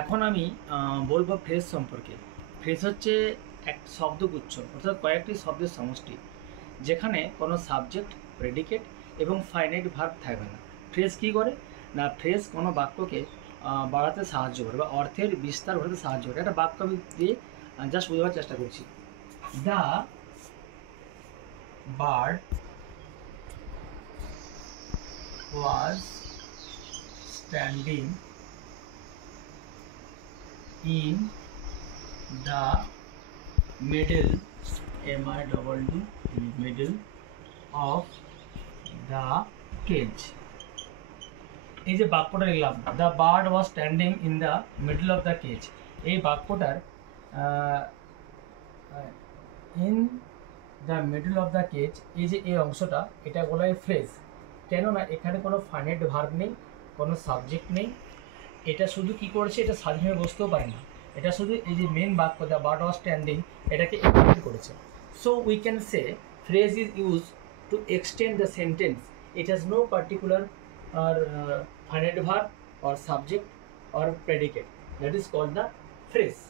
এখন আমি বলবো ফ্রেজ সম্পর্কে। ফ্রেজ হচ্ছে এক শব্দগুচ্ছ, অর্থাৎ কয়েকটি শব্দের সমষ্টি যেখানে কোনো সাবজেক্ট, প্রেডিকেট এবং ফাইনাইট ভার্ব থাকবে না। ফ্রেজ কী করে না, ফ্রেজ কোনো বাক্যকে বাড়াতে সাহায্য করে বা অর্থের বিস্তার ঘটাতে সাহায্য করে। একটা বাক্য আমি দিয়ে জাস্ট বোঝাবার চেষ্টা করছি। The bird was standing in the middle, middle of the cage। এই যে বাক্যটা লিখলাম, the bird was standing in the middle of the cage, এই বাক্যটার in the middle of the cage, এই যে এই অংশটা, এটা বলা হয় ফ্রেজ। কেননা এখানে কোনো ফাইনাইট ভার্ব নেই, কোনো সাবজেক্ট নেই, এটা শুধু কি করেছে, এটা স্বাধীনভাবে বসতেও পারে না, এটা শুধু এই যে মেন বাক্য দ্য বার্ড ওয়াজ স্ট্যান্ডিং এটাকে এক্সটেন্ড করেছে। So we can say phrase is use to extend the sentence, it has no particular finite verb or subject or predicate, that is called the phrase।